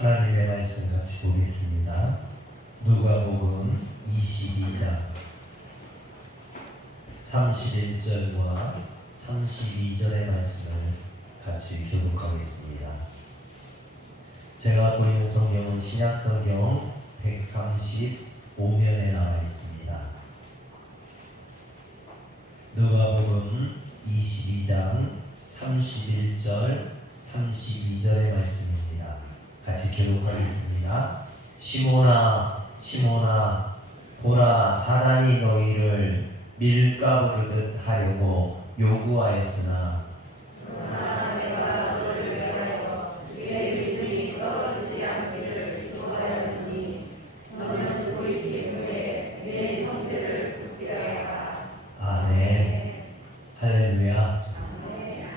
하나님의 말씀 같이 보겠습니다. 누가복음 22장 31절과 32절의 말씀을 같이 교독하겠습니다. 제가 보이는 성경은 신약성경 135면에 나와 있습니다. 누가복음 22장 31절 32절의 말씀입니다. 같이 교독하겠습니다. 시몬아 시몬아 보라 사단이 너희를 밀가부르듯 하려고 요구하였으나 내가 너를 위하여 네 믿음이 떨어지지 않기를 기도하였으니 너는 돌이킨 후에 내 형제를 굳게 하라. 아멘. 할렐루야. 아멘.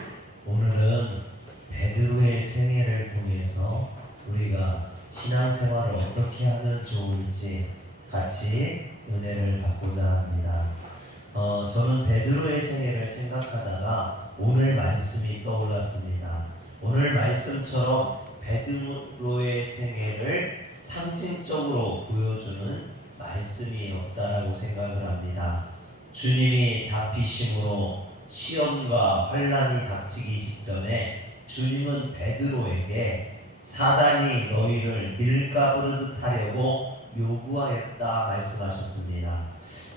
오늘은 베드로의 생애를 통해서 우리가 신앙생활을 어떻게 하면 좋을지 같이 은혜를 받고자 합니다. 저는 베드로의 생애를 생각하다가 오늘 말씀이 떠올랐습니다. 오늘 말씀처럼 베드로의 생애를 상징적으로 보여주는 말씀이 없다라고 생각을 합니다. 주님이 잡히심으로 시험과 환난이 닥치기 직전에 주님은 베드로에게 사단이 너희를 밀가부르듯 하려고 요구하였다 말씀하셨습니다.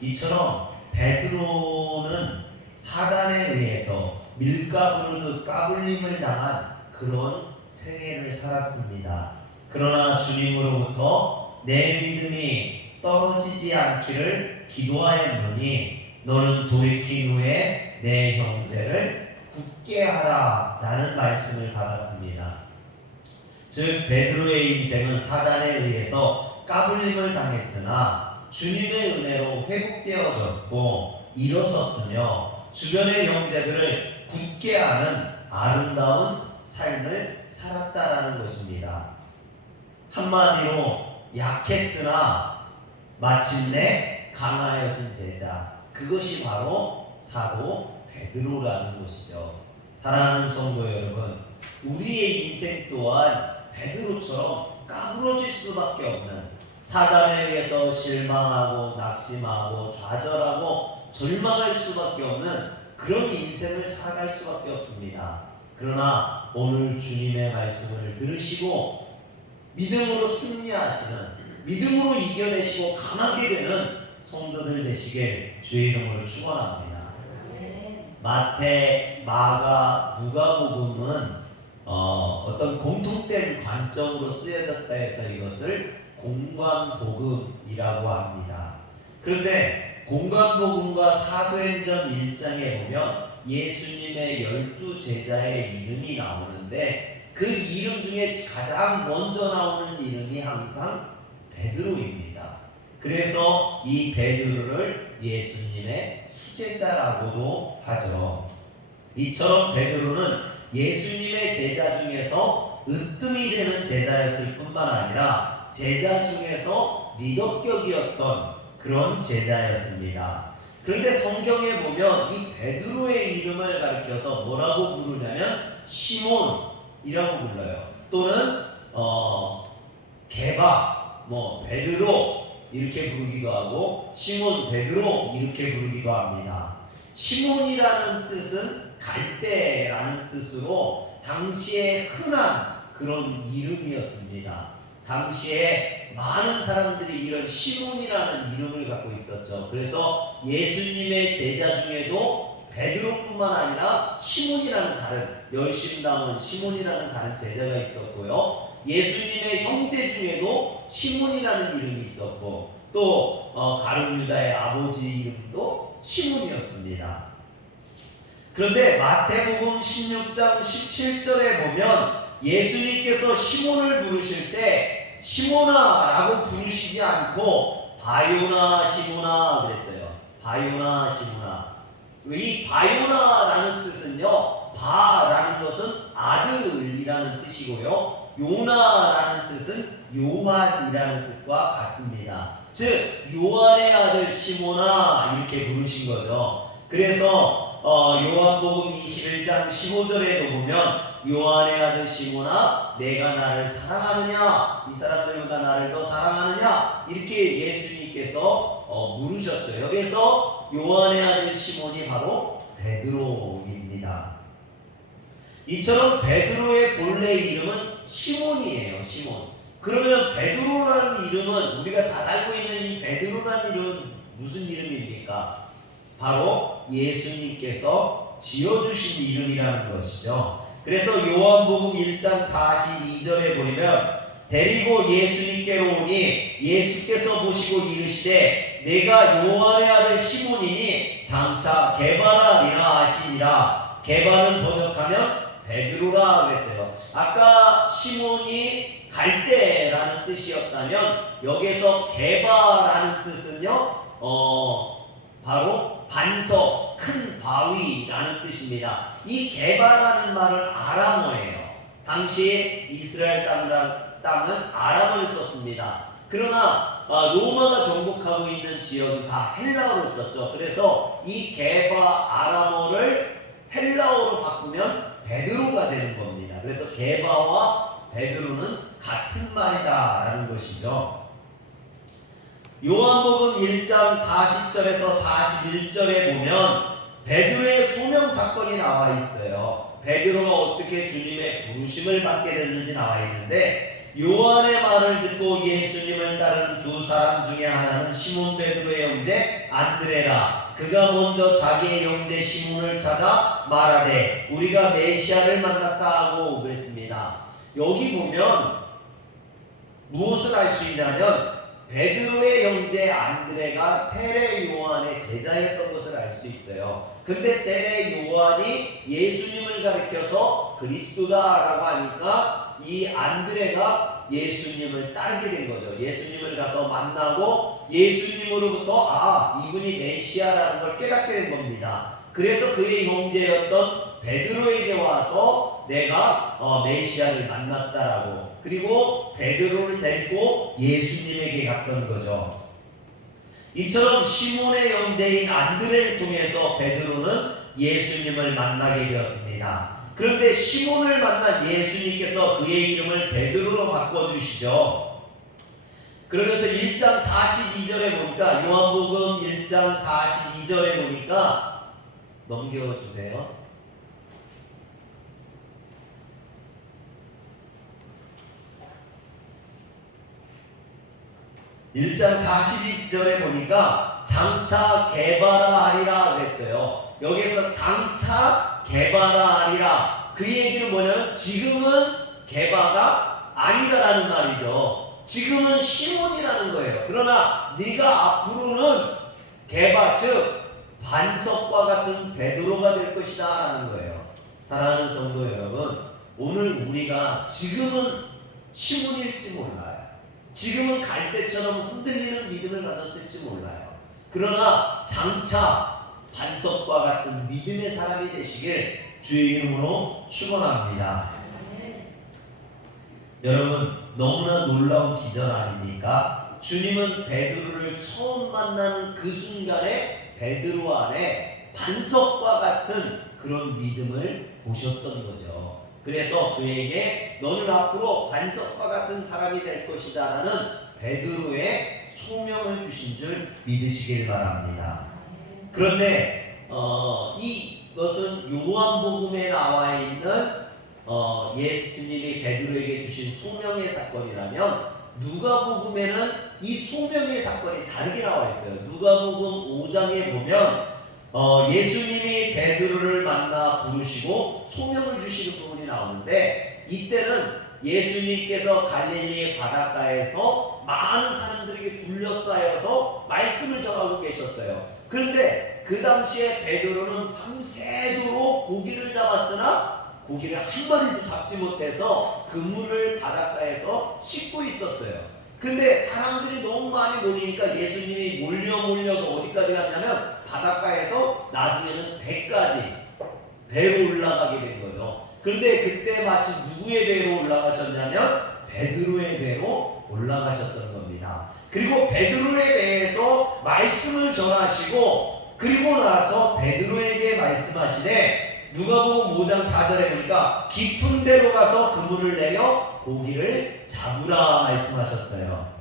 이처럼 베드로는 사단에 의해서 밀가부르듯 까불림을 당한 그런 생애를 살았습니다. 그러나 주님으로부터 내 믿음이 떨어지지 않기를 기도하였노니 너는 돌이킨 후에 내 형제를 굳게 하라 라는 말씀을 받았습니다. 즉 베드로의 인생은 사단에 의해서 까불림을 당했으나 주님의 은혜로 회복되어졌고 일어섰으며 주변의 형제들을 굳게 하는 아름다운 삶을 살았다라는 것입니다. 한마디로 약했으나 마침내 강하여진 제자, 그것이 바로 사도 베드로라는 것이죠. 사랑하는 성도 여러분, 우리의 인생 또한 베드로처럼 까부러질 수밖에 없는, 사단에 의해서 실망하고 낙심하고 좌절하고 절망할 수밖에 없는 그런 인생을 살아갈 수밖에 없습니다. 그러나 오늘 주님의 말씀을 들으시고 믿음으로 승리하시는, 믿음으로 이겨내시고 강하게 되는 성도들 되시길 주의 이름으로 축원합니다. 마태, 마가, 누가복음은 어떤 공통된 관점으로 쓰여졌다 해서 이것을 공관복음이라고 합니다. 그런데 공관복음과 사도행전 1장에 보면 예수님의 12 제자의 이름이 나오는데 그 이름 중에 가장 먼저 나오는 이름이 항상 베드로입니다. 그래서 이 베드로를 예수님의 수제자라고도 하죠. 이처럼 베드로는 예수님의 제자 중에서 으뜸이 되는 제자였을 뿐만 아니라 제자 중에서 리더격이었던 그런 제자였습니다. 그런데 성경에 보면 이 베드로의 이름을 가리켜서 뭐라고 부르냐면 시몬이라고 불러요. 또는 게바, 베드로 이렇게 부르기도 하고 시몬, 베드로 이렇게 부르기도 합니다. 시몬이라는 뜻은 갈대라는 뜻으로 당시에 흔한 그런 이름이었습니다. 당시에 많은 사람들이 이런 시몬이라는 이름을 갖고 있었죠. 그래서 예수님의 제자 중에도 베드로뿐만 아니라 시몬이라는 다른, 열심 남은 시몬이라는 다른 제자가 있었고요. 예수님의 형제 중에도 시몬이라는 이름이 있었고 또 가룟 유다의 아버지 이름도 시몬이었습니다. 그런데 마태복음 16장 17절에 보면 예수님께서 시몬을 부르실 때 시몬아 라고 부르시지 않고 바요나 시몬아 그랬어요. 바요나 시몬아. 이 바요나 라는 뜻은요, 바라는 것은 아들이라는 뜻이고요, 요나라는 뜻은 요한이라는 뜻과 같습니다. 즉 요한의 아들 시몬아 이렇게 부르신 거죠. 그래서 요한복음 21장 15절에도 보면 요한의 아들 시몬아 내가 나를 사랑하느냐? 이 사람들보다 나를 더 사랑하느냐? 이렇게 예수님께서 물으셨죠. 여기서 요한의 아들 시몬이 바로 베드로입니다. 이처럼 베드로의 본래 이름은 시몬이에요. 시몬. 그러면 베드로라는 이름은 우리가 잘 알고 있는 이 베드로라는 이름은 무슨 이름입니까? 바로 예수님께서 지어주신 이름이라는 것이죠. 그래서 요한복음 1장 42절에 보면 데리고 예수님께로 오니 예수께서 보시고 이르시되 내가 요한의 아들 시몬이니 장차 게바라리라 하시니라. 게바는 번역하면 베드로라 그랬어요. 아까 시몬이 갈대라는 뜻이었다면 여기서 게바라는 뜻은요 바로 반석, 큰 바위라는 뜻입니다. 이 게바라는 말은 아람어예요. 당시에 이스라엘 땅은 아람어를 썼습니다. 그러나 로마가 정복하고 있는 지역은 다 헬라어를 썼죠. 그래서 이 게바 아람어를 헬라어로 바꾸면 베드로가 되는 겁니다. 그래서 게바와 베드로는 같은 말이다라는 것이죠. 요한복음 1장 40절에서 41절에 보면 베드로의 소명 사건이 나와 있어요. 베드로가 어떻게 주님의 부르심을 받게 됐는지 나와 있는데 요한의 말을 듣고 예수님을 따르는 두 사람 중에 하나는 시몬 베드로의 형제 안드레라. 그가 먼저 자기의 형제 시몬을 찾아 말하되 우리가 메시아를 만났다 하고 그랬습니다. 여기 보면 무엇을 알 수 있냐면 베드로의 형제 안드레가 세례 요한의 제자였던 것을 알 수 있어요. 근데 세례 요한이 예수님을 가리켜서 그리스도다라고 하니까 이 안드레가 예수님을 따르게 된 거죠. 예수님을 가서 만나고 예수님으로부터 이분이 메시아라는 걸 깨닫게 된 겁니다. 그래서 그의 형제였던 베드로에게 와서 내가 메시아를 만났다라고, 그리고 베드로를 데리고 예수님에게 갔던 거죠. 이처럼 시몬의 형제인 안드레를 통해서 베드로는 예수님을 만나게 되었습니다. 그런데 시몬을 만난 예수님께서 그의 이름을 베드로로 바꿔주시죠. 그러면서 1장 42절에 보니까, 요한복음 1장 42절에 보니까, 넘겨주세요. (1장 42절에) 보니까 장차 게바라 하리라 그랬어요. 여기서 장차 게바라 하리라, 그 얘기는 뭐냐면 지금은 게바가 아니다라는 말이죠. 지금은 시몬이라는 거예요. 그러나 네가 앞으로는 게바, 즉 반석과 같은 베드로가 될 것이다 라는 거예요. 사랑하는 성도 여러분, 오늘 우리가 지금은 시몬일지 몰라요. 지금은 갈대처럼 흔들리는 믿음을 가졌을지 몰라요. 그러나 장차 반석과 같은 믿음의 사람이 되시길 주의 이름으로 축원합니다. 여러분, 너무나 놀라운 기절 아닙니까? 주님은 베드로를 처음 만나는 그 순간에 베드로 안에 반석과 같은 그런 믿음을 보셨던 거죠. 그래서 그에게 너는 앞으로 반석과 같은 사람이 될 것이다 라는 베드로의 소명을 주신 줄 믿으시길 바랍니다. 그런데 이것은 요한복음에 나와 있는 예수님이 베드로에게 주신 소명의 사건이라면, 누가복음에는 이 소명의 사건이 다르게 나와 있어요. 누가복음 5장에 보면 예수님이 베드로를 만나 부르시고 소명을 주시는 부분이 나오는데, 이때는 예수님께서 갈릴리 바닷가에서 많은 사람들에게 둘러싸여서 말씀을 전하고 계셨어요. 그런데 그 당시에 베드로는 밤새도록 고기를 잡았으나 고기를 한 마리도 잡지 못해서 그물을 바닷가에서 씻고 있었어요. 근데 사람들이 너무 많이 모이니까 예수님이 몰려서 어디까지 갔냐면 바닷가에서 나중에는 배로 올라가게 된 거죠. 그런데 그때 마치 누구의 배로 올라가셨냐면 베드로의 배로 올라가셨던 겁니다. 그리고 베드로의 배에서 말씀을 전하시고, 그리고 나서 베드로에게 말씀하시되 누가복음 5장 4절에 보니까 깊은 데로 가서 그물을 내려 고기를 잡으라 말씀하셨어요.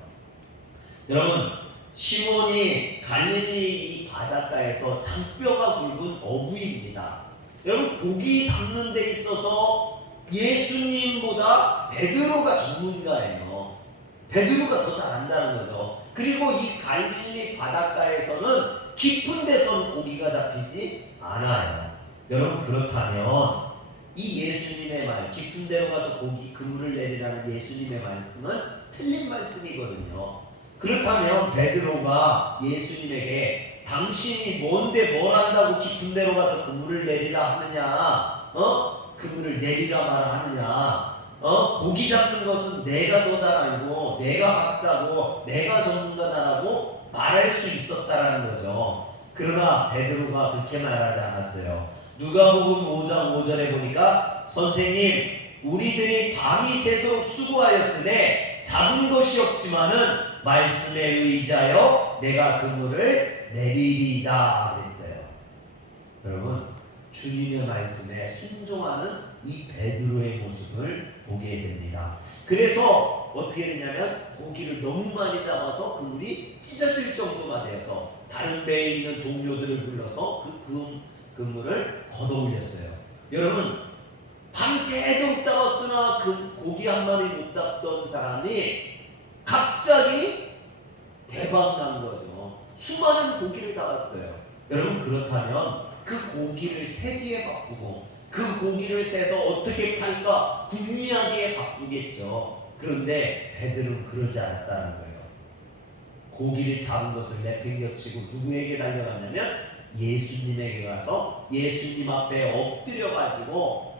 여러분, 시몬이 갈릴리 이 바닷가에서 잔뼈가 굵은 어부입니다. 여러분, 고기 잡는 데 있어서 예수님보다 베드로가 전문가예요. 베드로가 더 잘한다는 거죠. 그리고 이 갈릴리 바닷가에서는 깊은 데서는 고기가 잡히지 않아요. 여러분, 그렇다면 이 예수님의 말, 깊은 데로 가서 고기 그물을 내리라는 예수님의 말씀은 틀린 말씀이거든요. 그렇다면 베드로가 예수님에게 당신이 뭔데 뭘 한다고 깊은 데로 가서 그물을 내리라 하느냐, 그물을 내리라 말하느냐, 고기 잡는 것은 내가 더 잘 알고 내가 박사고 내가 전문가다라고 말할 수 있었다라는 거죠. 그러나 베드로가 그렇게 말하지 않았어요. 누가복음 5장 5절에 보니까 선생님, 우리들이 밤이 새도록 수고하였으되 잡은 것이 없지만은 말씀에 의지하여 내가 그물을 내리리이다 그랬어요. 여러분, 주님의 말씀에 순종하는 이 베드로의 모습을 보게 됩니다. 그래서 어떻게 되냐면 고기를 너무 많이 잡아서 그물이 찢어질 정도가 되어서 다른 배에 있는 동료들을 불러서 그 그물을 걷어올렸어요. 여러분, 밤새도록 잡았으나 그 고기 한 마리 못 잡던 사람이 갑자기 대박 난 거죠. 수많은 고기를 잡았어요. 여러분, 그렇다면 그 고기를 세기에 바꾸고 그 고기를 세서 어떻게 팔까 궁리하기에 바꾸겠죠. 그런데 베드로는 그러지 않았다는 거예요. 고기를 잡은 것을 내팽겨치고 누구에게 달려갔냐면 예수님에게 가서 예수님 앞에 엎드려 가지고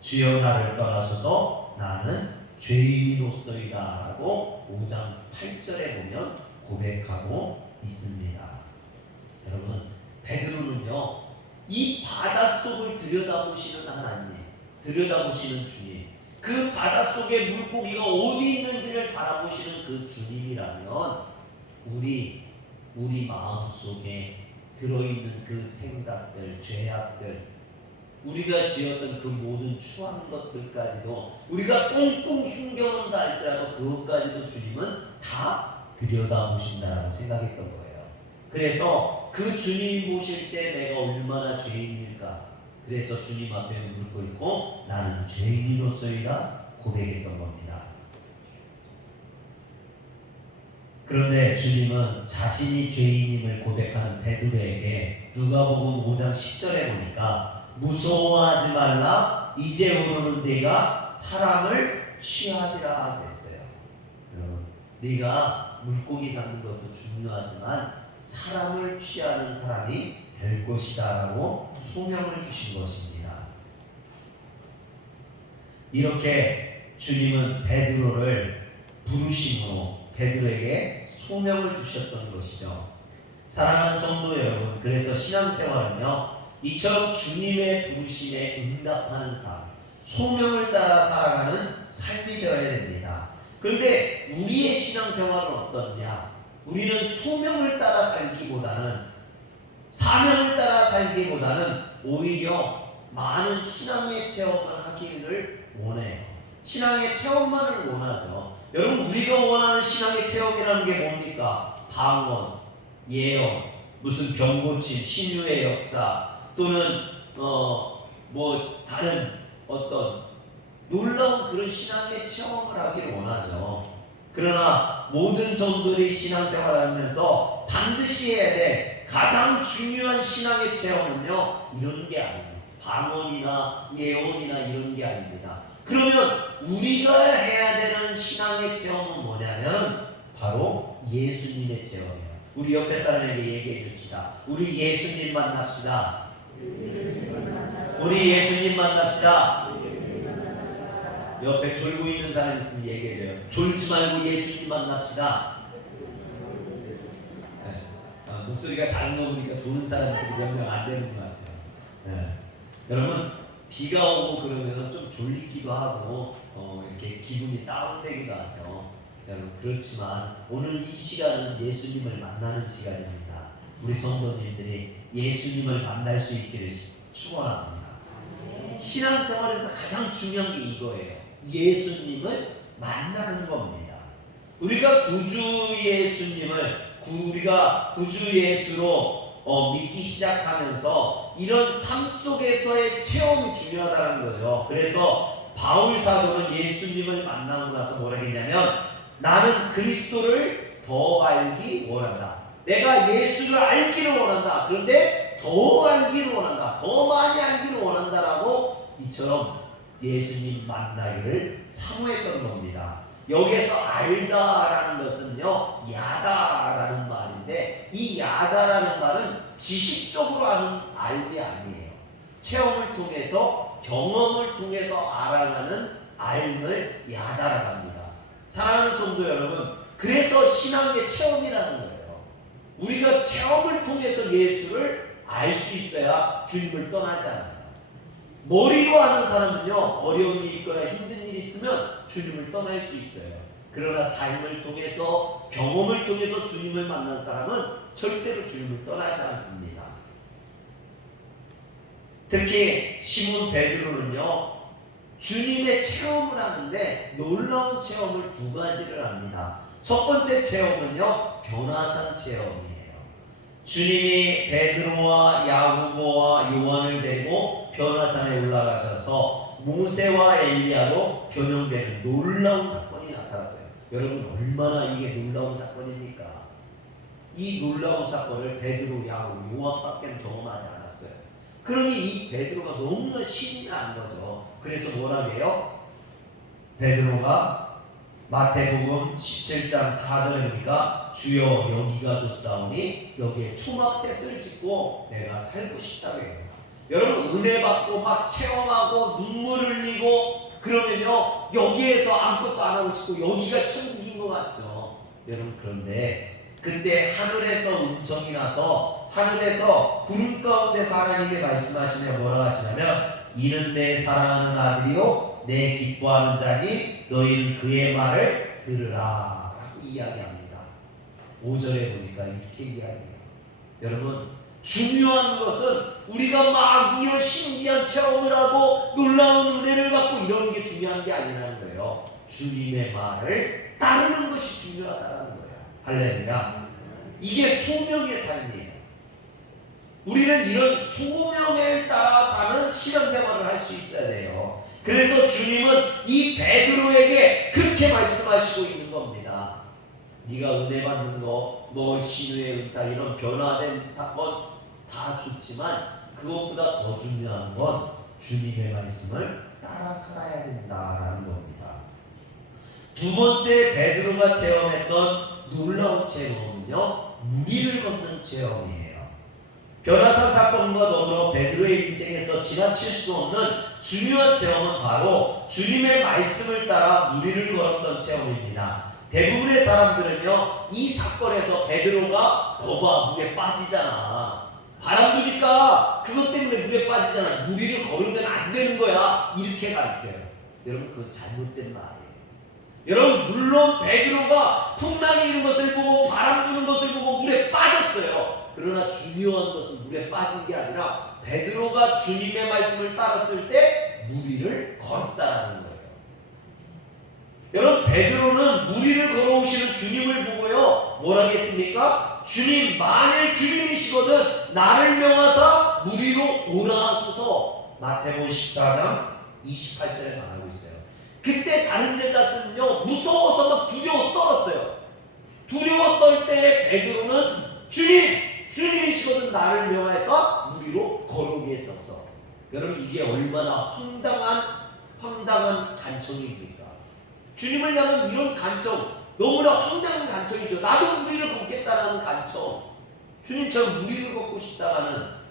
주여 나를 떠나소서 나는 죄인으로서이다 라고 5장 8절에 보면 고백하고 있습니다. 여러분, 베드로는요, 이 바닷속을 들여다보시는 하나님, 들여다보시는 주님, 그 바닷속에 물고기가 어디 있는지를 바라보시는 그 주님이라면 우리 마음속에 들어있는 그 생각들, 죄악들, 우리가 지었던 그 모든 추한 것들까지도 우리가 꽁꽁 숨겨놓는다 할지라도 그것까지도 주님은 다 들여다보신다라고 생각했던 거예요. 그래서 그 주님 보실 때 내가 얼마나 죄인일까, 그래서 주님 앞에 무릎 꿇고 나는 죄인으로서이다 고백했던 겁니다. 그런데 주님은 자신이 죄인임을 고백하는 베드로에게 누가복음 5장 10절에 보니까 무서워하지 말라, 이제후로는 네가 사람을 취하리라 그랬어요. 여러분, 네가 물고기 잡는 것도 중요하지만 사람을 취하는 사람이 될 것이다 라고 소명을 주신 것입니다. 이렇게 주님은 베드로를 부르심으로 베드로에게 소명을 주셨던 것이죠. 사랑하는 성도 여러분, 그래서 신앙생활은요, 이처럼 주님의 부르심에 응답하는 삶, 소명을 따라 살아가는 삶이 되어야 됩니다. 그런데 우리의 신앙생활은 어떠냐? 우리는 소명을 따라 살기보다는, 사명을 따라 살기보다는 오히려 많은 신앙의 체험을 하기를 원해요. 신앙의 체험만을 원하죠. 여러분, 우리가 원하는 신앙의 체험이라는 게 뭡니까? 방언, 예언, 무슨 병고침, 신유의 역사, 또는 다른 어떤 놀라운 그런 신앙의 체험을 하기를 원하죠. 그러나 모든 성도들이 신앙생활을 하면서 반드시 해야 될 가장 중요한 신앙의 체험은요, 이런 게 아니에요. 방언이나 예언이나 이런 게 아닙니다. 그러면 우리가 해야 되는 신앙의 체험은 뭐냐면 바로 예수님의 체험이에요. 우리 옆에 사람에게 얘기해 줍시다. 우리 예수님 만납시다. 우리 예수님 만납시다. 옆에 졸고 있는 사람 있으면 얘기해줘요. 졸지 말고 예수님 만납시다. 네. 목소리가 작은 거 보니까 좋은 사람들이 몇 명 안 되는 것 같아요. 네. 여러분, 비가 오고 그러면 좀 졸리기도 하고 이렇게 기분이 다운되기도 하죠. 여러분, 그렇지만 오늘 이 시간은 예수님을 만나는 시간입니다. 우리 성도님들이 예수님을 만날 수 있기를 축원합니다. 신앙생활에서 가장 중요한 게 이거예요. 예수님을 만나는 겁니다. 우리가 구주 예수로 믿기 시작하면서 이런 삶 속에서의 체험이 중요하다는 거죠. 그래서 바울 사도는 예수님을 만나고 나서 뭐라 했냐면, 나는 그리스도를 더 알기 원한다. 내가 예수를 알기를 원한다. 그런데 더 알기를 원한다. 더 많이 알기를 원한다라고 이처럼 예수님 만나기를 사모했던 겁니다. 여기에서 알다라는 것은요, 야다라는 말인데, 이 야다라는 말은 지식적으로 아는 알이 아니에요. 체험을 통해서, 경험을 통해서 알아가는 알을 야다라고 합니다. 사랑하는 성도 여러분, 그래서 신앙의 체험이라는 거예요. 우리가 체험을 통해서 예수를 알 수 있어야 주님을 떠나지 않아요. 머리로 하는 사람은요, 어려운 일 있거나 힘든 일이 있으면 주님을 떠날 수 있어요. 그러나 삶을 통해서, 경험을 통해서 주님을 만난 사람은 절대로 주님을 떠나지 않습니다. 특히 시몬 베드로는요, 주님의 체험을 하는데 놀라운 체험을 두 가지를 합니다. 첫 번째 체험은요, 변화산 체험이에요. 주님이 베드로와 야고보와 요한을 데리고 변화산에 올라가셔서 모세와 엘리야로 변형되는 놀라운 사건이 나타났어요. 여러분, 얼마나 이게 놀라운 사건입니까? 이 놀라운 사건을 베드로, 야고보, 요한밖에 경험하지 않았어요. 그러니 이 베드로가 너무나 신이 난 거죠. 그래서 뭐라 해요? 베드로가 마태복음 17장 4절에 보니까 주여 여기가 좋사오니 여기에 초막셋을 짓고 내가 살고 싶다고 해요. 여러분, 은혜 받고 막 체험하고 눈물 흘리고 그러면요, 여기에서 아무것도 안 하고 싶고 여기가 천국인 것 같죠. 여러분, 그런데 그때 하늘에서 음성이 나서, 하늘에서 구름 가운데서 하나님이 말씀하시며 뭐라 하시냐면, 이는 내 사랑하는 아들이요 내 기뻐하는 자니 너희는 그의 말을 들으라 라고 이야기합니다. 5절에 보니까 이렇게 이야기해요. 여러분, 중요한 것은 우리가 막 이런 신기한 체험을 하고 놀라운 은혜를 받고 이런 게 중요한 게 아니라는 거예요. 주님의 말을 따르는 것이 중요하다는 거예요. 할렐루야. 이게 소명의 삶이에요. 우리는 이런 소명을 따라 사는 신앙생활을 할 수 있어야 돼요. 그래서 주님은 이 베드로에게 그렇게 말씀하시고 있는 겁니다. 네가 은혜 받는 거, 뭐 신유의 은사, 이런 변화된 사건 다 좋지만 그것보다 더 중요한 건 주님의 말씀을 따라 살아야 된다라는 겁니다. 두 번째 베드로가 체험했던 놀라운 체험은요, 무리를 걷는 체험이에요. 변화산 사건과 더불어 베드로의 인생에서 지나칠 수 없는 중요한 체험은 바로 주님의 말씀을 따라 무리를 걸었던 체험입니다. 대부분의 사람들은요, 이 사건에서 베드로가 거봐 물에 빠지잖아, 바람 부니까 그것 때문에 물에 빠지잖아, 무리를 걸으면 안 되는 거야, 이렇게 가르쳐요. 여러분, 그건 잘못된 말이에요. 여러분, 물론 베드로가 풍랑이 있는 것을 보고 바람 부는 것을 보고 물에 빠졌어요. 그러나 중요한 것은 물에 빠진 게 아니라 베드로가 주님의 말씀을 따랐을 때 무리를 걸었다라는 거예요. 여러분, 베드로는 무리를 걸어오시는 주님을 보고요, 뭐라 했습니까? 주님, 만일 주님이시거든 나를 명하사 무리로 오라 하소서. 마태복음 14장 28절에 말하고 있어요. 그때 다른 제자들은요, 무서워서 막 두려워 떨었어요. 두려워 떨 때 베드로는 주님이시거든 나를 명하여서 무리로 걸어오게 했었어. 여러분, 이게 얼마나 황당한 간청입니까? 주님을 향한 이런 간청, 너무나 황당한 간청이죠. 나도 무리를 걷겠다라는 간청, 주님처럼 무리를 걷고 싶다가는.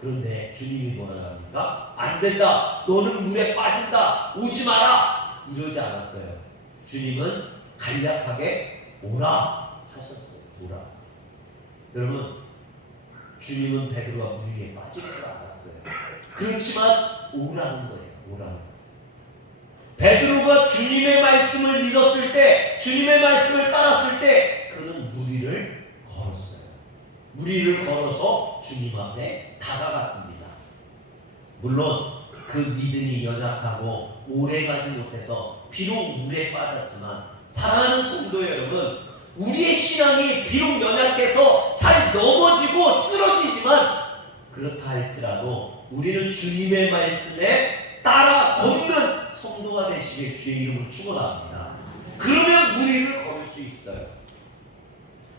그런데 주님이 뭐라 합니까? 안 된다, 너는 물에 빠진다, 오지 마라, 이러지 않았어요. 주님은 간략하게 오라 하셨어요. 오라. 여러분, 주님은 베드로가 무리에 빠질 줄 알았어요. 그렇지만 오라는 거예요. 오라는 거예요. 베드로가 주님의 말씀을 믿었을 때, 주님의 말씀을 따랐을 때 그는 무리를 걸었어요. 무리를 걸어서 주님 앞에 다가갔습니다. 물론 그 믿음이 연약하고 오래가지 못해서 비록 물에 빠졌지만, 사랑하는 성도 여러분, 우리의 신앙이 비록 연약해서 잘 넘어지고 쓰러지지만, 그렇다 할지라도 우리는 주님의 말씀에 따라 걷는 성도가 되시길 주의 이름으로 축원합니다. 그러면 무리를 걸을 수 있어요.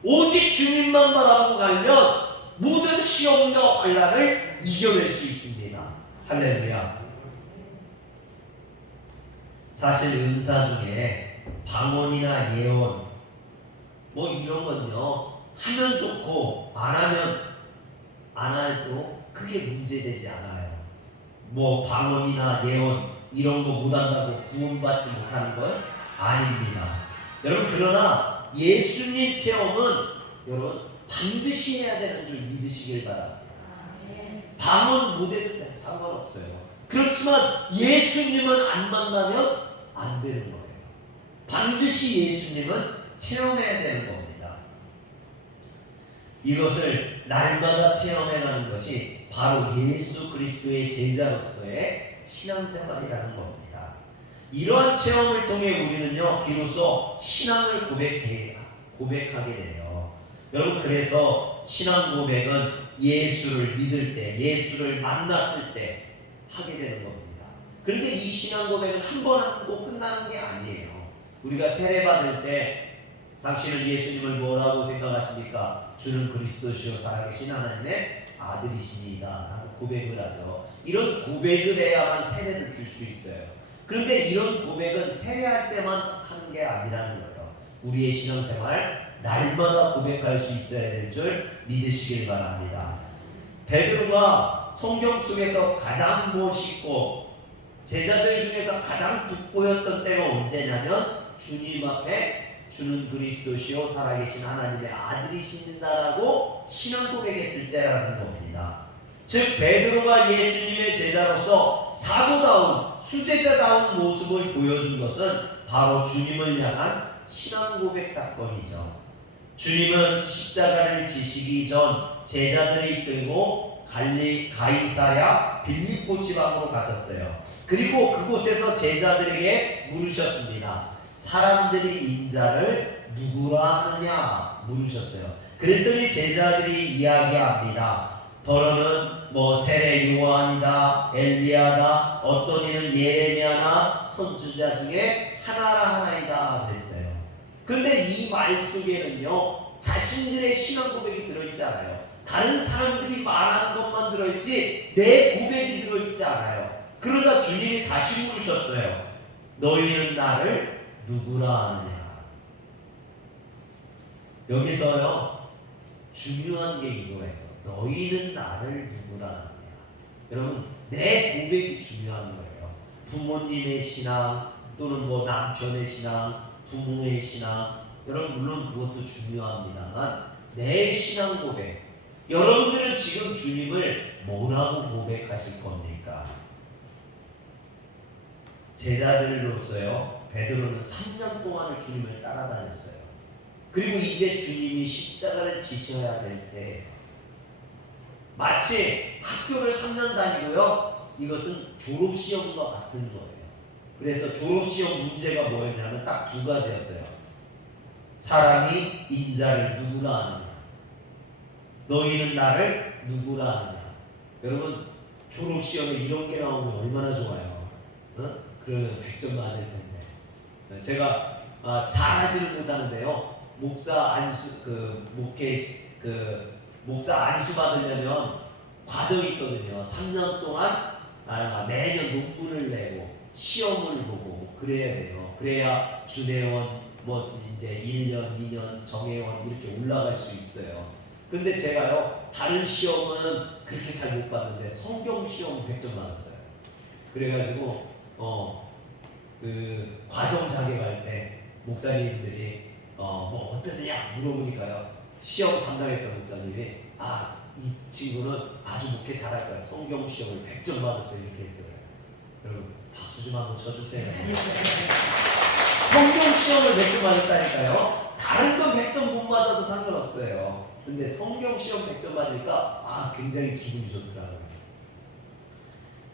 오직 주님만 바라보고 가면 모든 시험과 환난을 이겨낼 수 있습니다. 할렐루야. 사실 은사 중에 방언이나 예언 뭐 이런 건요, 하면 좋고 안 해도 크게 문제되지 않아요. 뭐 방언이나 예언 이런 거 못한다고 구원받지 못하는 건 아닙니다. 여러분, 그러나 예수님 체험은 여러분 반드시 해야 되는 줄 믿으시길 바랍니다. 방언 못해도 상관없어요. 그렇지만 예수님은 안 만나면 안 되는 거예요. 반드시 예수님은 체험해야 되는 겁니다. 이것을 날마다 체험해가는 것이 바로 예수 그리스도의 제자로서의 신앙생활이라는 겁니다. 이러한 체험을 통해 우리는요, 비로소 신앙을 고백하게 돼요. 여러분, 그래서 신앙 고백은 예수를 믿을 때, 예수를 만났을 때 하게 되는 겁니다. 그런데 이 신앙 고백은 한 번 하고 끝나는 게 아니에요. 우리가 세례 받을 때 당신은 예수님을 뭐라고 생각하십니까? 주는 그리스도시요 살아계신 하나님의 아들이시니이다 라고 고백을 하죠. 이런 고백을 해야만 세례를 줄 수 있어요. 그런데 이런 고백은 세례할 때만 하는 게 아니라는 거예요. 우리의 신앙생활 날마다 고백할 수 있어야 될 줄 믿으시길 바랍니다. 베드로가 성경 속에서 가장 멋있고 제자들 중에서 가장 돋보였던 때가 언제냐면, 주님 앞에 주는 그리스도시요 살아계신 하나님의 아들이신다라고 신앙 고백했을 때라는 겁니다. 즉 베드로가 예수님의 제자로서 사도다운 수제자다운 모습을 보여준 것은 바로 주님을 향한 신앙 고백 사건이죠. 주님은 십자가를 지시기 전 제자들을 이끌고 가이사랴 빌립보 지방으로 가셨어요. 그리고 그곳에서 제자들에게 물으셨습니다. 사람들이 인자를 누구라 하느냐 물으셨어요. 그랬더니 제자들이 이야기합니다. 더러는 세례 요한이다, 엘리야다, 어떤 이는 예레미야나 선지자 중에 하나이다 그랬어요. 근데 이 말 속에는요, 자신들의 신앙 고백이 들어있지 않아요. 다른 사람들이 말하는 것만 들어있지 내 고백이 들어있지 않아요. 그러자 주님이 다시 물으셨어요. 너희는 나를 누구라 하느냐. 여기서요, 중요한 게 이거예요. 너희는 나를 누구라 하느냐. 여러분, 내 고백이 중요한 거예요. 부모님의 신앙 또는 남편의 신앙, 부모의 신앙, 여러분 물론 그것도 중요합니다만 내 신앙 고백, 여러분들은 지금 주님을 뭐라고 고백하실 겁니까? 제자들로서요, 베드로는 3년 동안을 주님을 따라다녔어요. 그리고 이제 주님이 십자가를 지셔야 될 때, 마치 학교를 3년 다니고요, 이것은 졸업시험과 같은 거예요. 그래서 졸업시험 문제가 뭐였냐면 딱 두 가지였어요. 사람이 인자를 누구라 하느냐, 너희는 나를 누구라 하느냐. 여러분, 졸업시험에 이런 게 나오면 얼마나 좋아요. 그러면 100점 맞을 텐데. 제가 잘하지는 못하는데요, 목사 안수 받으려면 과정이 있거든요. 3년 동안 매년 논문을 내고 시험을 보고 그래야 돼요. 그래야 준회원 이제 1년, 2년, 정회원 이렇게 올라갈 수 있어요. 근데 제가요, 다른 시험은 그렇게 잘 못 봤는데 성경 시험 100점 맞았어요. 그래가지고 그 과정 자격할 때 목사님들이 어떠냐 물어보니까요, 시험 담당했던 목사님이 이 친구는 아주 목회 잘할 거야, 성경 시험을 100점 받았어요 이렇게 했어요. 여러분 박수 좀 한번 쳐주세요. 성경 시험을 100점 받았다니까요. 다른 건 100점 못 맞아도 상관없어요. 근데 성경 시험 100점 맞으니까 굉장히 기분이 좋더라고요.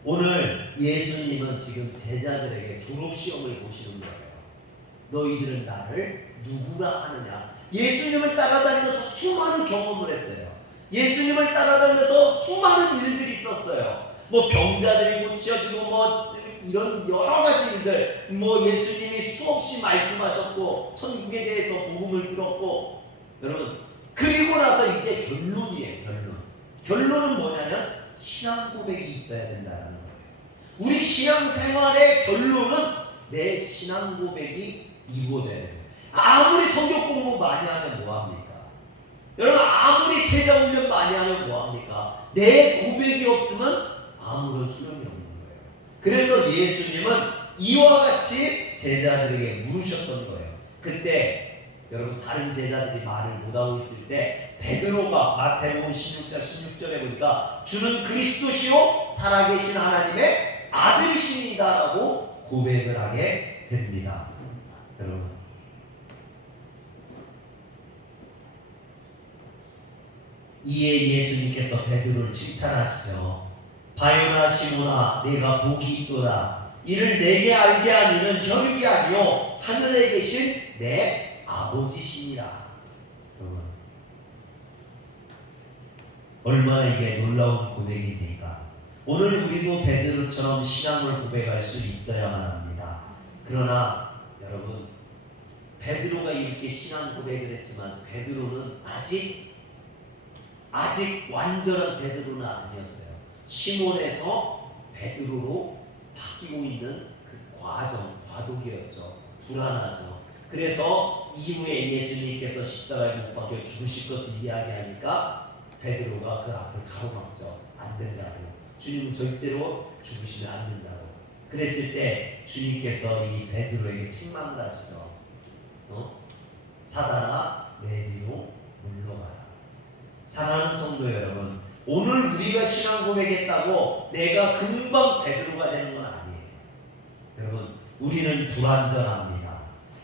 오늘 예수님은 지금 제자들에게 졸업시험을 보시는 거예요. 너희들은 나를 누구라 하느냐. 예수님을 따라다니면서 수많은 경험을 했어요. 예수님을 따라다니면서 수많은 일들이 있었어요. 뭐 병자들이 고쳐지고 뭐 이런 여러 가지 일들, 뭐 예수님이 수없이 말씀하셨고 천국에 대해서 복음을 들었고, 여러분 그리고 나서 이제 결론이에요. 결론은 뭐냐면 신앙 고백이 있어야 된다는 거예요. 우리 신앙생활의 결론은 내 신앙 고백이 이루어져야 돼요. 아무리 성경 공부 많이 하면 뭐합니까? 여러분 아무리 제자 훈련 많이 하면 뭐합니까? 내 고백이 없으면 아무런 소용이 없는 거예요. 그래서 예수님은 이와 같이 제자들에게 물으셨던 거예요. 그때 여러분 다른 제자들이 말을 못하고 있을 때 베드로가 마태복음 16장 16절에 보니까 주는 그리스도시요 살아계신 하나님의 아들이십니다라고 고백을 하게 됩니다. 여러분 이에 예수님께서 베드로를 칭찬하시죠. 바요나 시몬아 내가 복이 있도다. 이를 내게 알게 한 이는 혈육이 아니요 하늘에 계신 내 아버지시니라. 여러분 얼마나 이게 놀라운 고백입니까? 오늘 우리도 베드로처럼 신앙을 고백할 수 있어야만 합니다. 그러나 여러분 베드로가 이렇게 신앙 고백을 했지만 베드로는 아직 완전한 베드로는 아니었어요. 시몬에서 베드로로 바뀌고 있는 그 과도기였죠. 불안하죠. 그래서 이후에 예수님께서 십자가에 못 박혀 죽으실 것을 이야기하니까 베드로가 그 앞을 가로막죠. 안 된다고. 주님은 절대로 죽으시면 안 된다고. 그랬을 때 주님께서 이 베드로에게 책망을 하시죠. 사단아 내 뒤로 물러가라. 사랑하는 성도 여러분, 오늘 우리가 신앙 고백했다고 내가 금방 베드로가 되는 건 아니에요. 여러분 우리는 불완전합니다.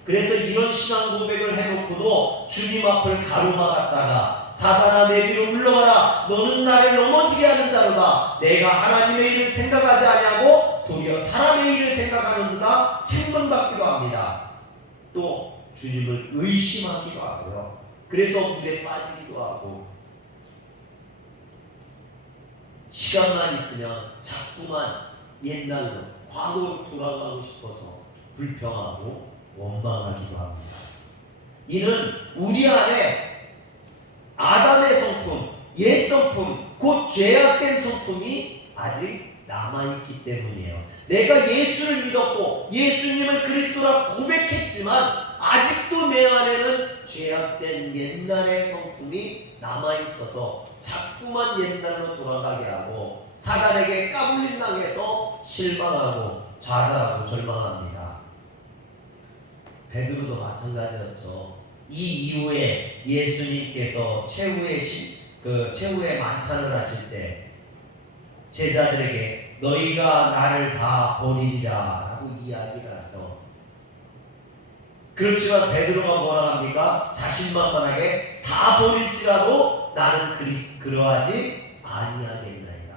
그래서 이런 신앙 고백을 해놓고도 주님 앞을 가로막았다가 사단아 내 뒤로 물러가라. 너는 나를 넘어지게 하는 자로다. 내가 하나님의 일을 생각하지 아니하고 도리어 사람의 일을 생각하는 듯다 책망받기도 합니다. 또 주님을 의심하기도 하고요. 그래서 물에 빠지기도 하고 시간만 있으면 자꾸만 옛날로 과거로 돌아가고 싶어서 불평하고 원망하기도 합니다. 이는 우리 안에 아담의 성품, 옛 성품, 곧 죄악된 성품이 아직 남아있기 때문이에요. 내가 예수를 믿었고 예수님을 그리스도라 고백했지만 아직도 내 안에는 죄악된 옛날의 성품이 남아있어서 자꾸만 옛날로 돌아가게 하고 사단에게 까불림 당해서 실망하고 좌절하고 절망합니다. 베드로도 마찬가지였죠. 이 이후에 예수님께서 최후의 만찬을 하실 때 제자들에게 너희가 나를 다 버리리라 라고 이야기를 하죠. 그렇지만 베드로가 뭐라 합니까? 자신만만하게 다 버릴지라도 나는 그러하지 아니하겠나이다.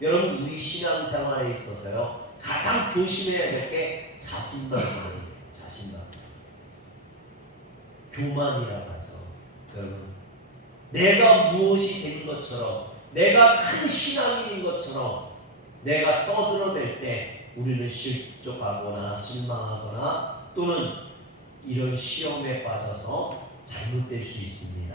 여러분 우리 신앙생활에 있어서요 가장 조심해야 될 게 자신만만이에요. 교만이라고 하죠. 여러분 내가 무엇이 된 것처럼 내가 큰 신앙인인 것처럼 내가 떠들어댈 때 우리는 실족하거나 실망하거나 또는 이런 시험에 빠져서 잘못될 수 있습니다.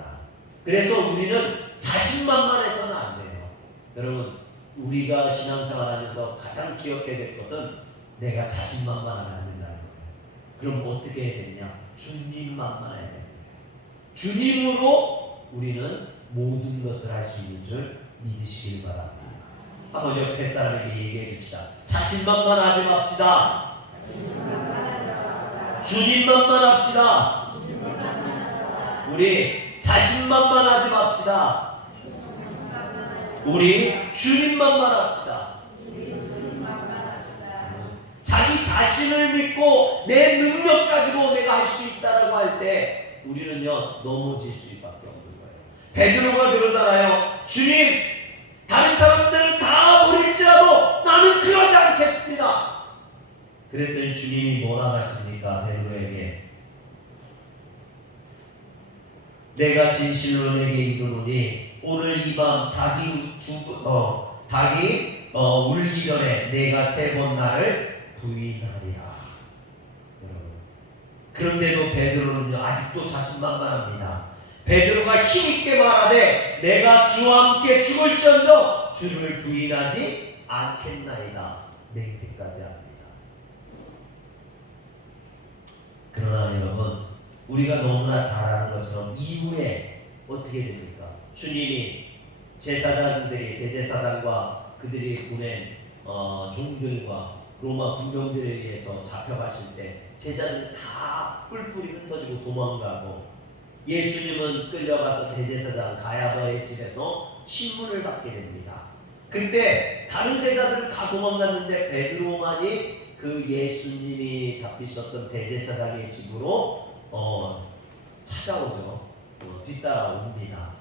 그래서 우리는 자신만만해서는 안 돼요. 여러분 우리가 신앙생활하면서 가장 기억해야 될 것은 내가 자신만만하면 안 된다는 거예요. 그럼 어떻게 해야 되냐? 주님만만해야 돼요. 주님으로 우리는 모든 것을 할 수 있는 줄 믿으시길 바랍니다. 한번 옆에 사람에게 얘기해 줍시다. 자신만만하지 맙시다. 주님만만 합시다. 우리 자신만만하지 맙시다. 우리 주님만만 합시다. 자기 자신을 믿고 내 능력까지 가지고 내가 할 수 있다라고 할 때 우리는요 넘어질 수밖에 없는 거예요. 베드로가 그러잖아요. 주님, 다른 사람들은 다 버릴지라도 나는 그러지 않겠습니다. 그랬더니 주님이 뭐라 하십니까? 베드로에게 내가 진실로 내게 이르노니 오늘 이 밤 닭이 울기 전에 내가 3번 나를 부인하리라. 여러분, 그런데도 베드로는요 아직도 자신만만합니다. 베드로가 힘있게 말하되 내가 주와 함께 죽을지언정 주를 부인하지 않겠나이다. 맹세까지 합니다. 그러나 여러분, 우리가 너무나 잘 아는 것처럼 이후에 어떻게 됩니까? 주님이 제사장들이 대제사장과 그들이 보낸 종들과 로마 군병들에 의해서 잡혀가실 때 제자들은 다 뿔뿔이 흩어지고 도망가고 예수님은 끌려가서 대제사장 가야바의 집에서 신문을 받게 됩니다. 근데 다른 제자들은 다 도망갔는데 베드로만이 그 예수님이 잡히셨던 대제사장의 집으로 찾아오죠. 뒤따라옵니다.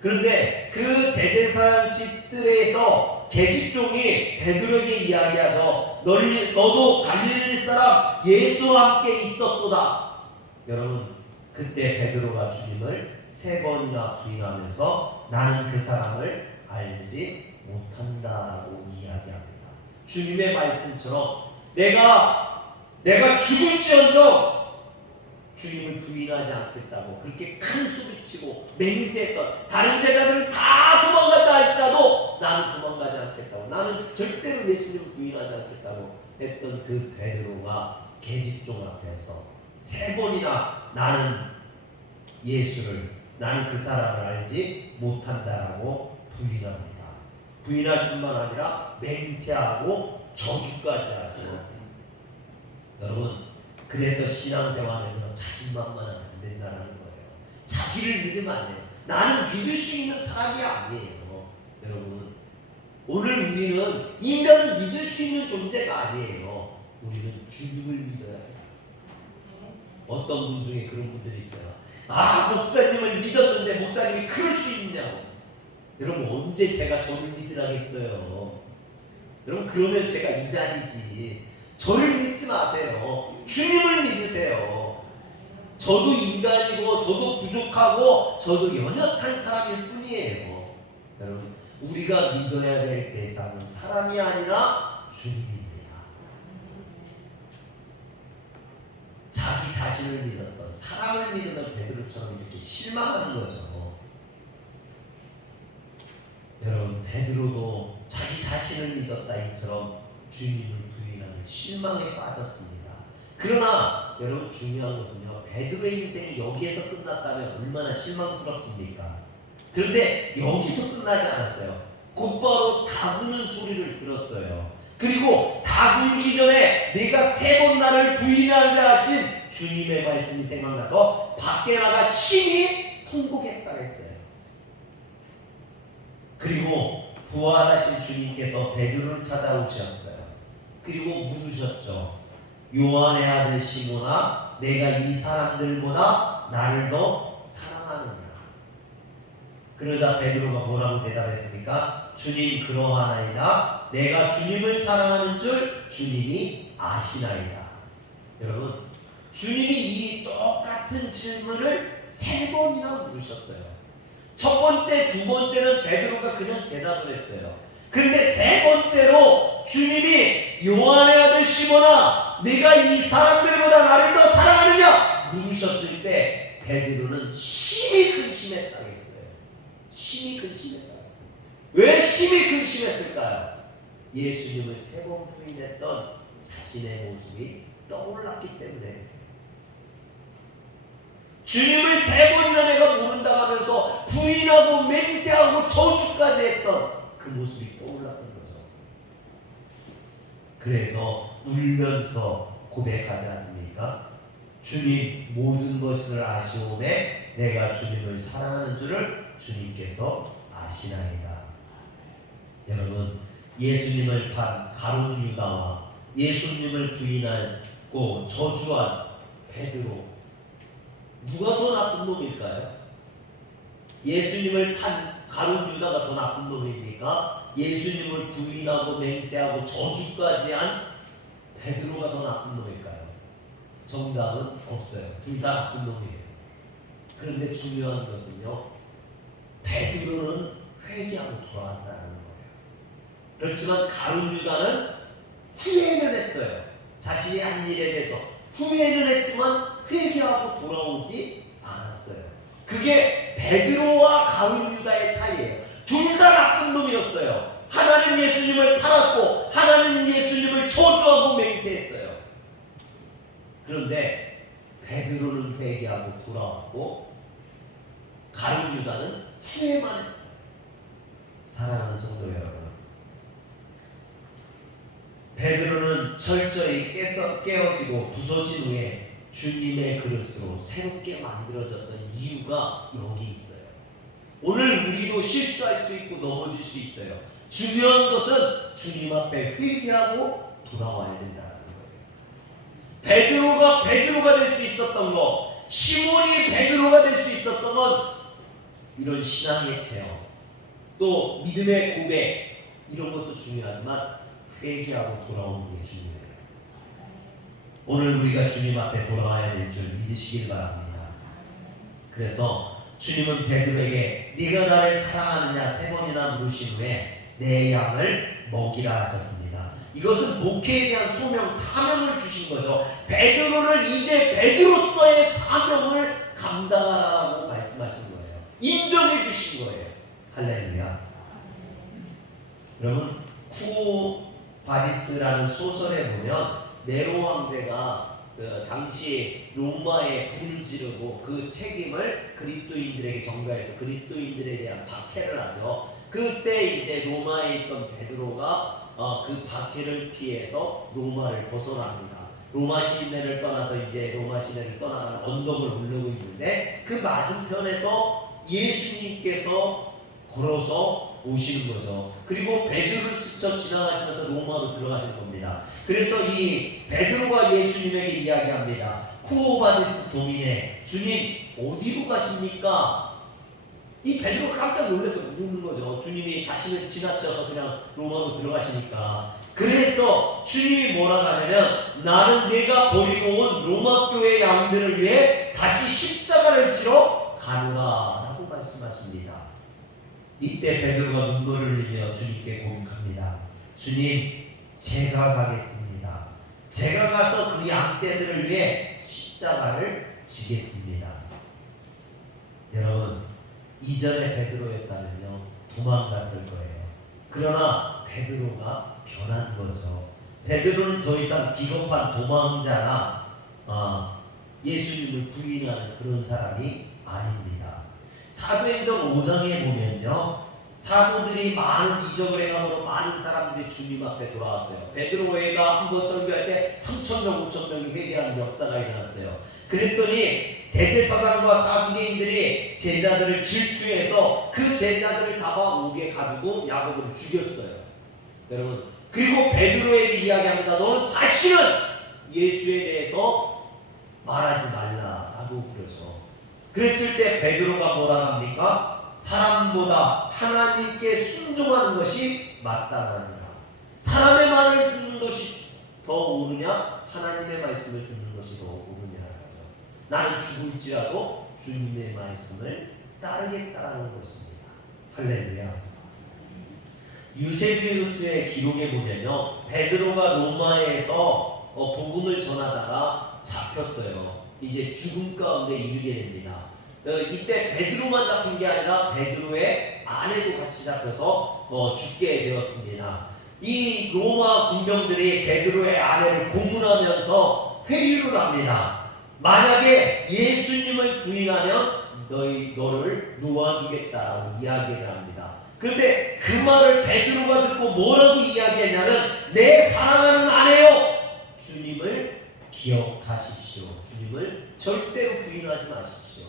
그런데 그 대제사장 집들에서 계집종이 베드로에게 이야기하죠. 너도 갈릴리 사람 예수와 함께 있었도다. 여러분, 그때 베드로가 주님을 3번이나 부인하면서 나는 그 사람을 알지 못한다라고 이야기합니다. 주님의 말씀처럼 내가 죽을지언정 주님을 부인하지 않겠다고 그렇게 큰 소리치고 맹세했던 다른 제자들은 다 도망간다 할지라도 나는 도망가지 않겠다고, 나는 절대로 예수님을 부인하지 않겠다고 했던 그 베드로가 계집종 앞에서 3번이나 나는 그 사람을 알지 못한다라고 부인합니다. 부인할 뿐만 아니라 맹세하고 저주까지 하죠. 여러분, 그래서 신앙생활은 자신만만하면 안 된다는 거예요. 자기를 믿으면 안 돼요. 나는 믿을 수 있는 사람이 아니에요. 여러분, 오늘 우리는 인간을 믿을 수 있는 존재가 아니에요. 우리는 주님을 믿어야 돼요. 어떤 분 중에 그런 분들이 있어요. 목사님을 믿었는데 목사님이 그럴 수 있냐고. 여러분, 언제 제가 저를 믿으라겠어요. 여러분, 그러면 제가 이단이지. 저를 믿지 마세요. 주님을 믿으세요. 저도 인간이고 저도 부족하고 저도 연약한 사람일 뿐이에요. 여러분, 우리가 믿어야 될 대상은 사람이 아니라 주님입니다. 자기 자신을 믿었던, 사람을 믿는 베드로처럼 이렇게 실망하는 거죠. 여러분, 베드로도 자기 자신을 믿었다 이처럼 주님을 부인하는 실망에 빠졌습니다. 그러나 여러분, 중요한 것은요, 베드로의 인생이 여기에서 끝났다면 얼마나 실망스럽습니까? 그런데 여기서 끝나지 않았어요. 곧바로 닭 우는 소리를 들었어요. 그리고 닭 울기 전에 내가 3번 나를 부인하리라 하신 주님의 말씀이 생각나서 밖에 나가 심히 통곡했다 했어요. 그리고 부활하신 주님께서 베드로를 찾아오셨어요. 그리고 물으셨죠. 요한의 아들 시몬아, 내가 이 사람들보다 나를 더 사랑하느냐? 그러자 베드로가 뭐라고 대답했습니까? 주님, 그러하나이다. 내가 주님을 사랑하는 줄 주님이 아시나이다. 여러분, 주님이 이 똑같은 질문을 3번이나 물으셨어요. 첫 번째, 두 번째는 베드로가 그냥 대답을 했어요. 근데 3번째로 주님이 요한의 아들 시몬아, 네가 이 사람들보다 나를 더 사랑하느냐? 물으셨을 때 베드로는 심히 근심했다고 했어요. 심히 근심했다. 왜 심히 근심했을까요? 예수님을 3번 부인했던 자신의 모습이 떠올랐기 때문에. 주님을 3번이나 내가 모른다 하면서 부인하고 맹세하고 저주까지 했던 그 모습이 떠올랐던 거죠. 그래서 울면서 고백하지 않습니까? 주님, 모든 것을 아시오매 내가 주님을 사랑하는 줄을 주님께서 아시나이다. 여러분, 예수님을 판 가룟 유다와 예수님을 부인하고 저주한 베드로. 누가 더 나쁜 놈일까요? 예수님을 판 가룟 유다가 더 나쁜 놈입니까? 예수님을 부인하고 맹세하고 저주까지 한 베드로가 더 나쁜 놈일까요? 정답은 없어요. 둘 다 나쁜 놈이에요. 그런데 중요한 것은요, 베드로는 회개하고 돌아왔다는 거예요. 그렇지만 가룟 유다는 후회는 했어요. 자신이 한 일에 대해서 후회는 했지만 회개하고 돌아오지 않았어요. 그게 베드로와 가룟 유다의 차이예요. 둘 다 나쁜 놈이었어요. 하나님 예수님을 팔았고 하나님 예수님을 저주하고 맹세했어요. 그런데 베드로는 회개하고 돌아왔고 가룟 유다는 후회만 했어요. 사랑하는 성도 여러분, 베드로는 철저히 깨어지고 부서진 후에 주님의 그릇으로 새롭게 만들어졌던 이유가 여기 있어요. 오늘 우리도 실수할 수 있고 넘어질 수 있어요. 중요한 것은 주님 앞에 회개하고 돌아와야 된다는 거예요. 베드로가 될 수 있었던 것, 시몬이 베드로가 될 수 있었던 건 이런 신앙의 체험, 또 믿음의 고백, 이런 것도 중요하지만 회개하고 돌아오는 게 중요해요. 오늘 우리가 주님 앞에 돌아와야 될 줄 믿으시길 바랍니다. 그래서 주님은 베드로에게 네가 나를 사랑하느냐 세 번이나 물으신 후에 내 양을 먹이라 하셨습니다. 이것은 목회에 대한 소명, 사명을 주신 거죠. 베드로를 이제 베드로서의 사명을 감당하라고 말씀하신 거예요. 인정해 주신 거예요. 할렐루야. 여러분, 쿠바디스라는 소설에 보면 네로 황제가 당시 로마에 불을 지르고 그 책임을 그리스도인들에게 전가해서 그리스도인들에 대한 박해를 하죠. 그때 이제 로마에 있던 베드로가 그 박해를 피해서 로마를 벗어납니다. 로마 시내를 떠나서 이제 로마 시내를 떠나가는 언덕을 오르고 있는데 그 맞은편에서 예수님께서 걸어서 오시는 거죠. 그리고 베드로를 스쳐 지나가시면서 로마로 들어가실 겁니다. 그래서 이 베드로가 예수님에게 이야기합니다. 쿠오바디스 도미네, 주님 어디로 가십니까? 이 베드로가 깜짝 놀라서 묻는 거죠. 주님이 자신을 지나쳐서 그냥 로마로 들어가시니까. 그래서 주님이 뭐라고 하냐면 나는 내가 버리고 온 로마 교회 양들을 위해 다시 십자가를 지러 가노라 라고 말씀하십니다. 이때 베드로가 눈물을 흘리며 주님께 고백합니다. 주님, 제가 가겠습니다. 제가 가서 그 양떼들을 위해 십자가를 지겠습니다. 여러분, 이전에 베드로였다면요 도망갔을 거예요. 그러나 베드로가 변한 거죠. 베드로는 더 이상 비겁한 도망자나 예수님을 부인하는 그런 사람이 아닙니다. 사도행전 5장에 보면요, 사도들이 많은 이적을 행함으로 많은 사람들이 주님 앞에 돌아왔어요. 베드로 외가 한번 설교할 때 3,000명, 5,000명이 회개하는 역사가 일어났어요. 그랬더니 대제사장과 사두개인들이 제자들을 질투해서 그 제자들을 잡아오게 가지고 야고보를 죽였어요. 여러분, 그리고 베드로에게 이야기합니다. 너는 다시는 예수에 대해서 말하지 말라라고 그러죠. 그랬을 때 베드로가 뭐라 합니까? 사람보다 하나님께 순종하는 것이 마땅하니라. 사람의 말을 듣는 것이 더 옳으냐? 하나님의 말씀을 듣는 것이 더 옳으냐라는 거죠. 나는 죽을지라도 주님의 말씀을 따르겠다라는 것입니다. 할렐루야. 유세비우스의 기록에 보면요, 베드로가 로마에서 복음을 전하다가 잡혔어요. 이제 죽음 가운데 이르게 됩니다. 이때 베드로만 잡힌 게 아니라 베드로의 아내도 같이 잡혀서 죽게 되었습니다. 이 로마 군병들이 베드로의 아내를 고문하면서 회유를 합니다. 만약에 예수님을 부인하면 너를 놓아주겠다라고 이야기를 합니다. 그런데 그 말을 베드로가 듣고 뭐라고 이야기했냐면 내 사랑하는 아내요, 주님을 기억하십시오. 주님을 절대로 부인하지 마십시오.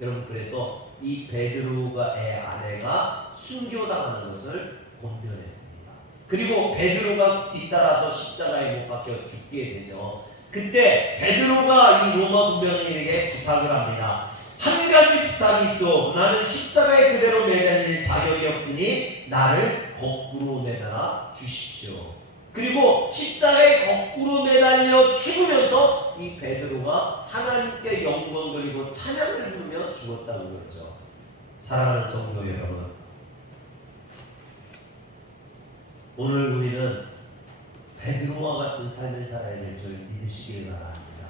여러분, 그래서 이 베드로의 아내가 순교당하는 것을 권면했습니다. 그리고 베드로가 뒤따라서 십자가에 못 박혀 죽게 되죠. 그때 베드로가 이 로마 군병에게 부탁을 합니다. 한 가지 부탁이 있어. 나는 십자가에 그대로 매달릴 자격이 없으니 나를 거꾸로 매달아 주십시오. 그리고 십자가에 거꾸로 매달려 죽으면서 이 베드로가 하나님께 영광 돌리고 찬양을 부르며 죽었다고 그러죠. 사랑하는 성도 여러분, 오늘 우리는 베드로와 같은 삶을 살아야 될 줄 믿으시길 바랍니다.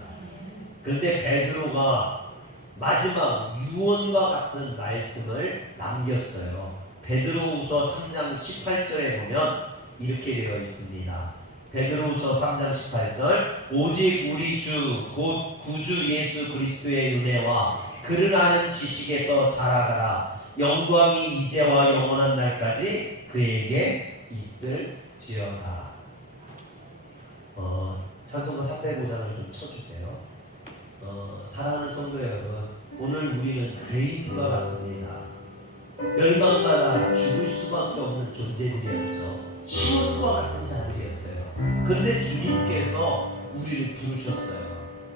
그런데 베드로가 마지막 유언과 같은 말씀을 남겼어요. 베드로후서 3장 18절에 보면 이렇게 되어 있습니다. 베드로후서 3장 18절 오직 우리 주 곧 구주 예수 그리스도의 은혜와 그를 아는 지식에서 자라가라. 영광이 이제와 영원한 날까지 그에게 있을지어다. 찬송가 305장을 좀 쳐주세요. 사랑하는 성도 여러분, 오늘 우리는 죄인과 같습니다. 멸망받아 죽을 수밖에 없는 존재들이었죠. 시온과 같은 자들이었어요. 그런데 주님께서 우리를 부르셨어요.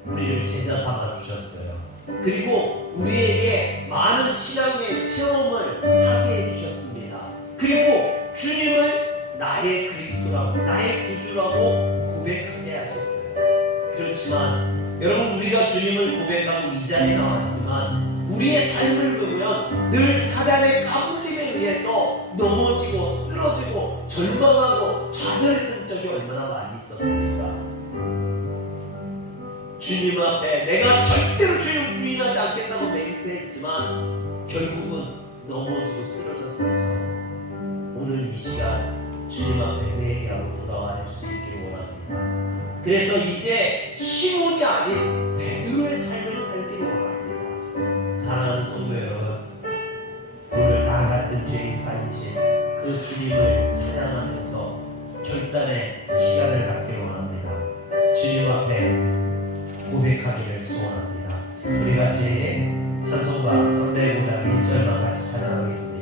우리를 제자 삼아 주셨어요. 그리고 우리에게 많은 신앙의 체험을 하게 해주셨습니다. 그리고 주님을 나의 그리스도라고, 나의 구주라고 고백하게 하셨어요. 그렇지만 여러분, 우리가 주님을 고백하고 이 자리에 나왔지만 우리의 삶을 보면 늘 사단의 까불림에 의해서 넘어지고 쓰러지고 절망하고 좌절했던 적이 얼마나 많이 있었습니까? 주님 앞에 내가 절대로 주님을 부인하지 않겠다고 맹세했지만 결국은 넘어지고 쓰러졌었죠. 오늘 이 시간 주님 앞에 회개하고 돌아와 줄 수 있기를 원합니다. 그래서 이제 시몬이 아닌 베드로의 삶을 살기를 원합니다. 사랑하는 성도 여러분, 오늘 나 같은 죄인 살리신 그 주님을 찬양하면서 결단의 시간을 갖기를 원합니다. 주님 앞에 고백하기를 소원합니다. 우리 같이 찬송가 305장 1절만 같이 찬양하겠습니다.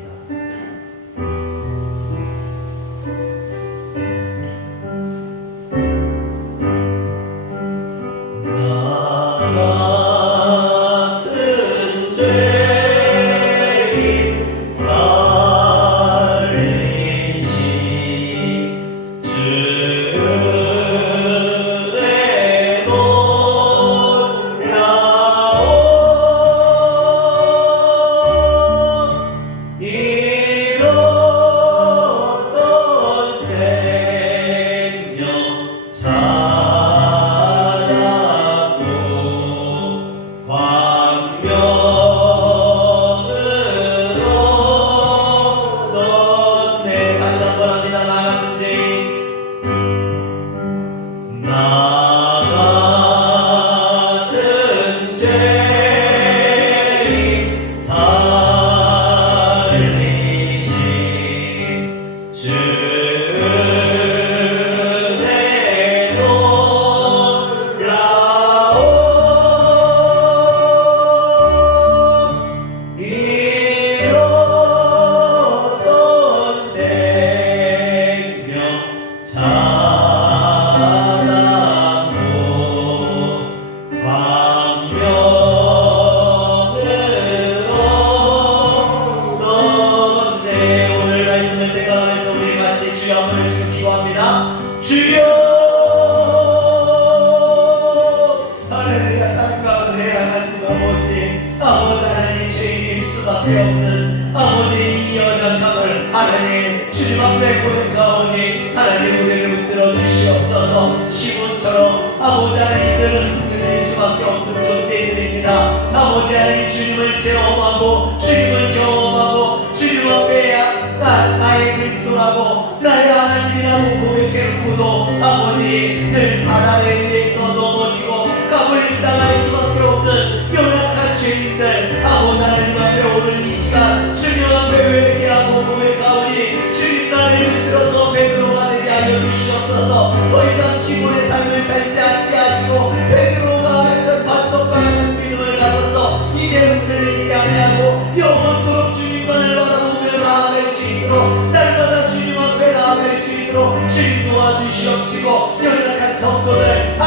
주님 도와주시옵시고 연약한 성도들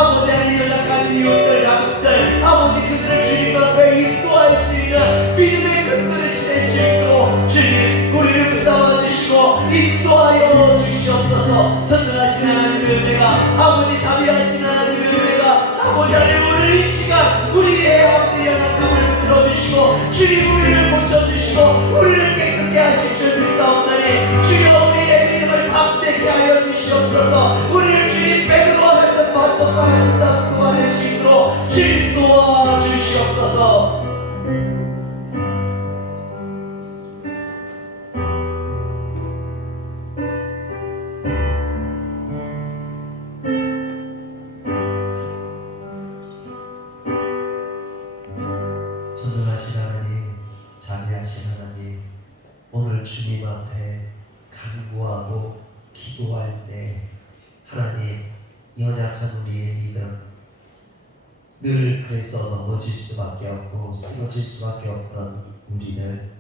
늘 그래서 넘어질 수밖에 없고 쓰러질 수밖에 없던 우리들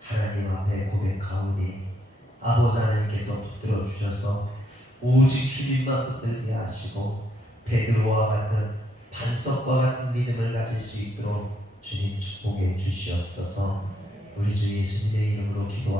하나님 앞에 고백하오니 아버지 하나님께서 붙들어 주셔서 오직 주님만 붙들게 하시고 베드로와 같은 반석과 같은 믿음을 가질 수 있도록 주님 축복해 주시옵소서. 우리 주 예수님의 이름으로 기도